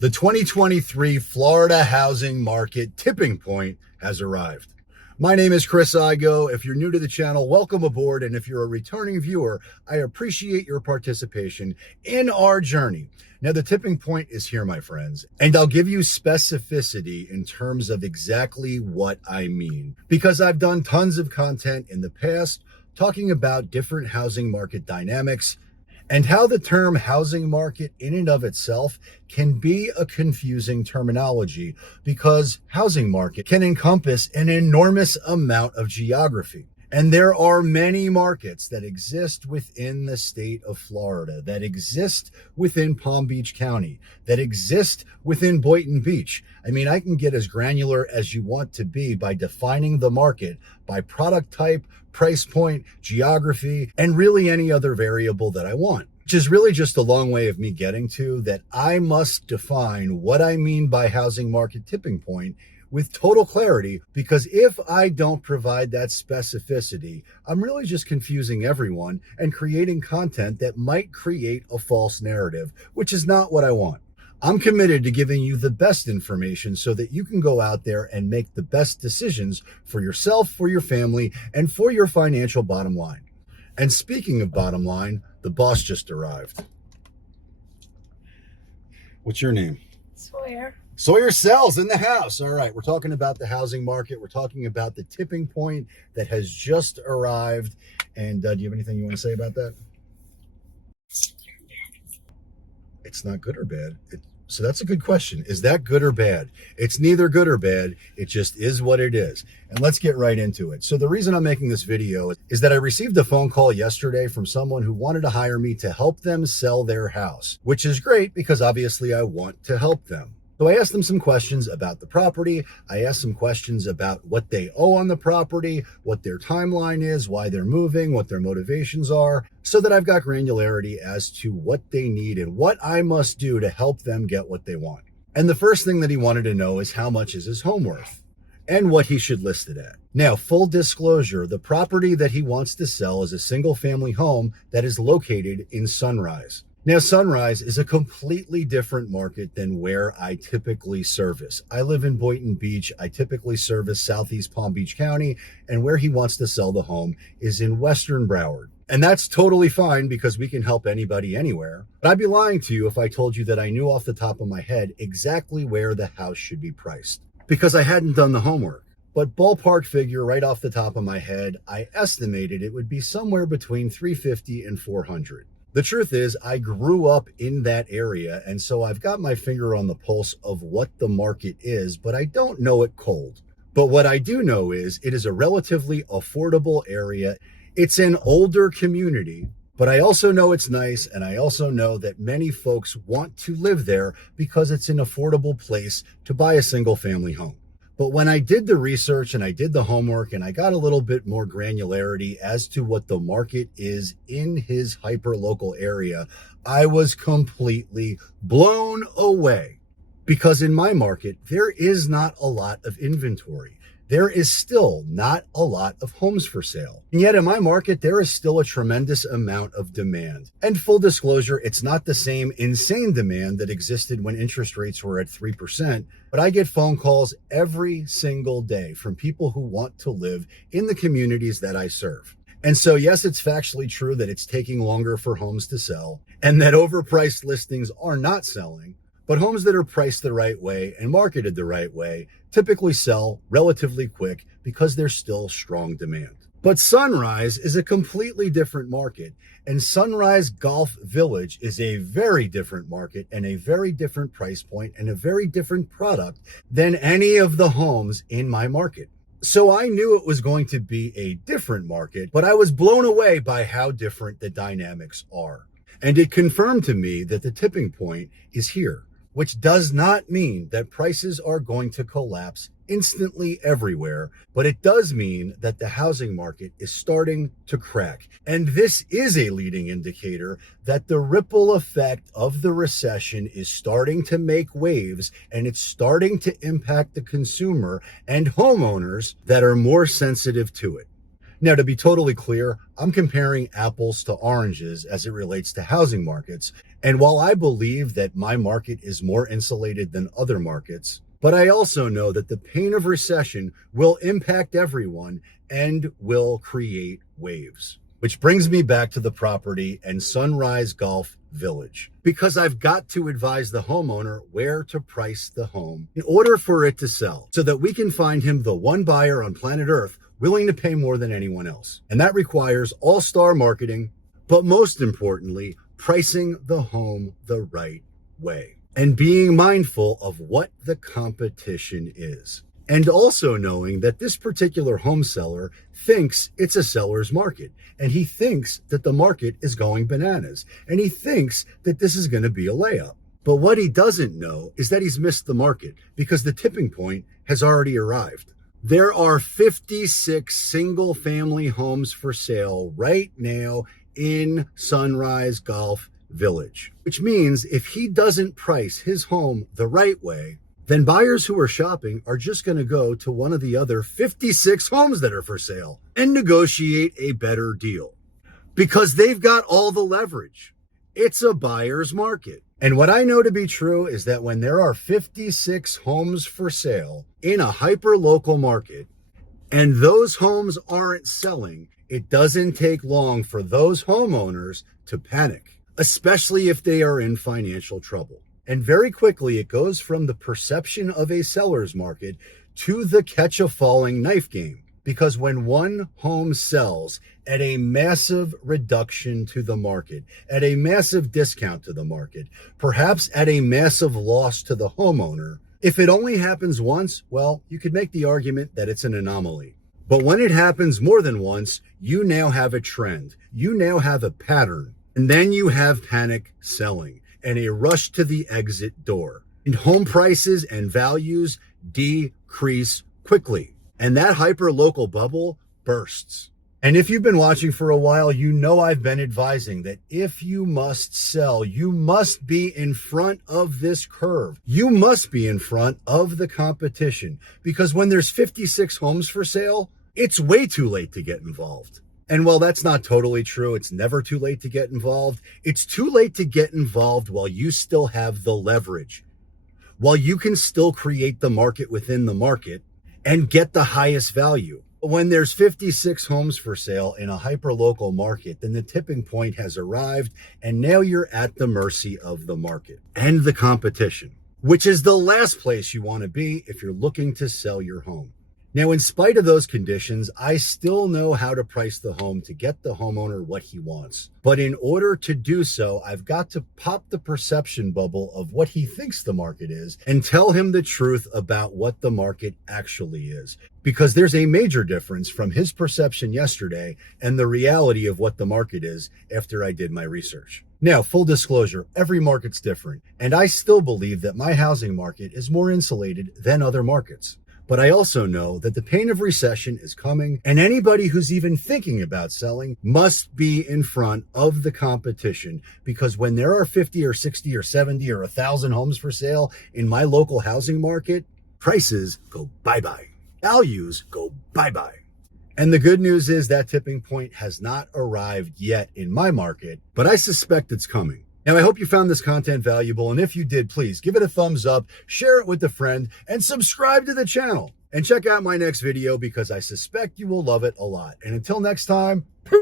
The 2023 Florida housing market tipping point has arrived. My name is Chris Igoe. If you're new to the channel, welcome aboard. And if you're a returning viewer, I appreciate your participation in our journey. Now, the tipping point is here, my friends, and I'll give you specificity in terms of exactly what I mean, because I've done tons of content in the past talking about different housing market dynamics and how the term housing market in and of itself can be a confusing terminology because housing market can encompass an enormous amount of geography. And there are many markets that exist within the state of Florida, that exist within Palm Beach County, that exist within Boynton Beach. I mean, I can get as granular as you want to be by defining the market by product type, price point, geography, and really any other variable that I want, which is really just a long way of me getting to that I must define what I mean by housing market tipping point with total clarity, because if I don't provide that specificity, I'm really just confusing everyone and creating content that might create a false narrative, which is not what I want. I'm committed to giving you the best information so that you can go out there and make the best decisions for yourself, for your family, and for your financial bottom line. And speaking of bottom line, the boss just arrived. What's your name? Sawyer Sells in the house. All right, we're talking about the housing market. We're talking about the tipping point that has just arrived. And do you have anything you want to say about that? It's not good or bad. So that's a good question. Is that good or bad? It's neither good or bad. It just is what it is. And let's get right into it. So the reason I'm making this video is that I received a phone call yesterday from someone who wanted to hire me to help them sell their house, which is great because obviously I want to help them. So I asked them some questions about the property. I asked some questions about what they owe on the property, what their timeline is, why they're moving, what their motivations are, so that I've got granularity as to what they need and what I must do to help them get what they want. And the first thing that he wanted to know is how much is his home worth and what he should list it at. Now, full disclosure, the property that he wants to sell is a single family home that is located in Sunrise. Now, Sunrise is a completely different market than where I typically service. I live in Boynton Beach. I typically service Southeast Palm Beach County, and where he wants to sell the home is in Western Broward. And that's totally fine because we can help anybody anywhere. But I'd be lying to you if I told you that I knew off the top of my head exactly where the house should be priced, because I hadn't done the homework. But ballpark figure right off the top of my head, I estimated it would be somewhere between $350 and $400. The truth is, I grew up in that area, and so I've got my finger on the pulse of what the market is, but I don't know it cold. But what I do know is it is a relatively affordable area. It's an older community, but I also know it's nice, and I also know that many folks want to live there because it's an affordable place to buy a single family home. But when I did the research and I did the homework and I got a little bit more granularity as to what the market is in his hyper-local area, I was completely blown away. Because in my market, there is not a lot of inventory. There is still not a lot of homes for sale. And yet in my market, there is still a tremendous amount of demand. And full disclosure, it's not the same insane demand that existed when interest rates were at 3%, but I get phone calls every single day from people who want to live in the communities that I serve. And so, yes, it's factually true that it's taking longer for homes to sell and that overpriced listings are not selling. But homes that are priced the right way and marketed the right way typically sell relatively quick because there's still strong demand. But Sunrise is a completely different market, and Sunrise Golf Village is a very different market and a very different price point and a very different product than any of the homes in my market. So I knew it was going to be a different market, but I was blown away by how different the dynamics are. And it confirmed to me that the tipping point is here, which does not mean that prices are going to collapse instantly everywhere, but it does mean that the housing market is starting to crack. And this is a leading indicator that the ripple effect of the recession is starting to make waves, and it's starting to impact the consumer and homeowners that are more sensitive to it. Now, to be totally clear, I'm comparing apples to oranges as it relates to housing markets. And while I believe that my market is more insulated than other markets, but I also know that the pain of recession will impact everyone and will create waves. Which brings me back to the property and Sunrise Golf Village, because I've got to advise the homeowner where to price the home in order for it to sell, so that we can find him the one buyer on planet Earth willing to pay more than anyone else. And that requires all-star marketing, but most importantly, pricing the home the right way and being mindful of what the competition is. And also knowing that this particular home seller thinks it's a seller's market, and he thinks that the market is going bananas, and he thinks that this is going to be a layup. But what he doesn't know is that he's missed the market, because the tipping point has already arrived. There are 56 single family homes for sale right now in Sunrise Golf Village, which means if he doesn't price his home the right way, then buyers who are shopping are just going to go to one of the other 56 homes that are for sale and negotiate a better deal because they've got all the leverage. It's a buyer's market. And what I know to be true is that when there are 56 homes for sale in a hyper-local market and those homes aren't selling, it doesn't take long for those homeowners to panic, especially if they are in financial trouble. And very quickly, it goes from the perception of a seller's market to the catch a falling knife game. Because when one home sells at a massive reduction to the market, at a massive discount to the market, perhaps at a massive loss to the homeowner, if it only happens once, well, you could make the argument that it's an anomaly. But when it happens more than once, you now have a trend. You now have a pattern. And then you have panic selling and a rush to the exit door. And home prices and values decrease quickly. And that hyper-local bubble bursts. And if you've been watching for a while, you know I've been advising that if you must sell, you must be in front of this curve. You must be in front of the competition. Because when there's 56 homes for sale, it's way too late to get involved. And while that's not totally true, it's never too late to get involved. It's too late to get involved while you still have the leverage, while you can still create the market within the market and get the highest value. When there's 56 homes for sale in a hyper-local market, then the tipping point has arrived, and now you're at the mercy of the market and the competition, which is the last place you want to be if you're looking to sell your home. Now, in spite of those conditions, I still know how to price the home to get the homeowner what he wants. But in order to do so, I've got to pop the perception bubble of what he thinks the market is and tell him the truth about what the market actually is. Because there's a major difference from his perception yesterday and the reality of what the market is after I did my research. Now, full disclosure, every market's different, and I still believe that my housing market is more insulated than other markets. But I also know that the pain of recession is coming, and anybody who's even thinking about selling must be in front of the competition, because when there are 50 or 60 or 70 or 1,000 homes for sale in my local housing market, prices go bye-bye. Values go bye-bye. And the good news is that tipping point has not arrived yet in my market, but I suspect it's coming. Now, I hope you found this content valuable, and if you did, please give it a thumbs up, share it with a friend, and subscribe to the channel. And check out my next video because I suspect you will love it a lot. And until next time, peace!